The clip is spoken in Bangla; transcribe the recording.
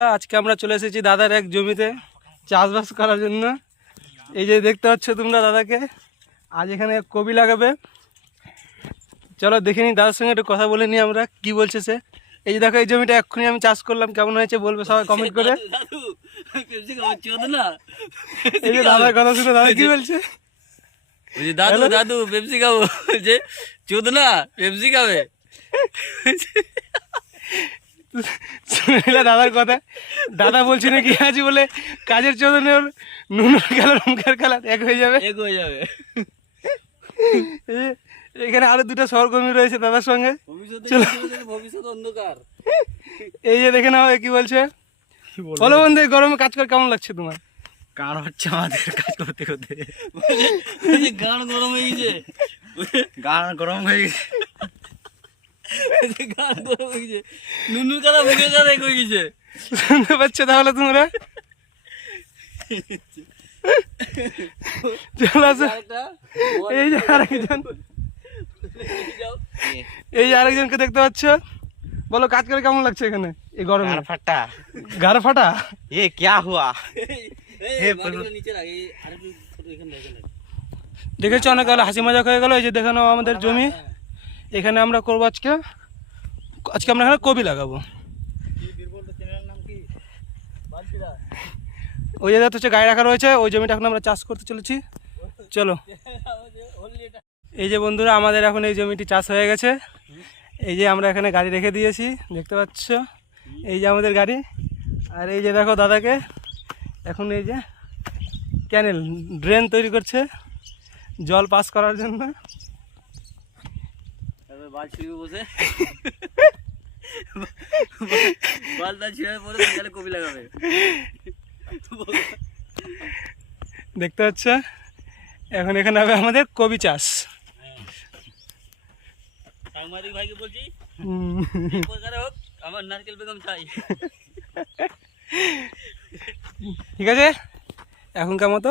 আজকে আমরা চলে এসেছি দাদার এক জমিতে চাষবাস করার জন্য। এই যে দেখতে পাচ্ছ তোমরা দাদাকে, আজ এখানে কপি লাগাবে। চলো দেখে নিই দাদার সঙ্গে একটু কথা বলে নিই আমরা, কি বলছে সে। এই যে দেখো, এই জমিটা এক্ষুনি আমি চাষ করলাম, কেমন হয়েছে বলবে সবাই কমেন্ট করে। এই যে দাদার কথা শুনে দাদা কি বলছে, দাদু দাদু পেপসি খাবো, যে চোদ না পেপসি খাবে। শুনিলে দাদার কথা, দাদা বলছি না কি আছি বলে কাজের চোদনে ওর নুনের খেলা রুমকার খেলা এক হয়ে যাবে। এখানে আরো দুটো সহকর্মী রয়েছে দাদার সঙ্গে। ভবিষ্যৎ অন্ধকার। এই যে দেখে নাও কি বলছে। বলো বন্ধু, গরমে কাজ করে কেমন লাগছে তোমার? গান হচ্ছে আমাদের কাজ করতে করতে, গান গরম হয়ে গেছে, গান গরম হয়ে গেছে, গান গরম হয়ে গেছে, নুনুর কাদা মুখে কাদা এক হয়ে গেছে। শুনতে পাচ্ছ তাহলে তোমরা? চলো আসো। এই যে আরেকজন, এই যে আরেকজনকে দেখতে পাচ্ছ। বলো কাজ করে কেমন লাগছে এখানে এই গরমে? ফাটা গাড় ফাটা। এ क्या हुआ? দেখেছো অনেক হাসি মজাক হয়ে গেল। এই যে দেখে নাও আমাদের জমি, এখানে আমরা করবো আজকে আমরা এখানে কপি লাগাবো। ওই জায়গাতে হচ্ছে গায়ে রাখা রয়েছে, ওই জমিটা এখন আমরা চাষ করতে চলেছি। চলো। এই যে বন্ধুরা, আমাদের এখন এই জমিটি চাষ হয়ে গেছে। এই যে আমরা এখানে গাড়ি রেখে দিয়েছি, দেখতে পাচ্ছ। এই যে আমাদের গাড়ি। আর এই যে দেখো দাদাকে এখন এই যে ক্যানেল ড্রেন তৈরি করছে জল পাস করার জন্য। বসে কপি লাগাবে, দেখতে পাচ্ছ। এখন এখানে হবে আমাদের কপি চাষ। সাংবাদিক ভাইকে বলছি হোক, আমার নারকেল বেগম চাই। ঠিক আছে এখনকার মতো।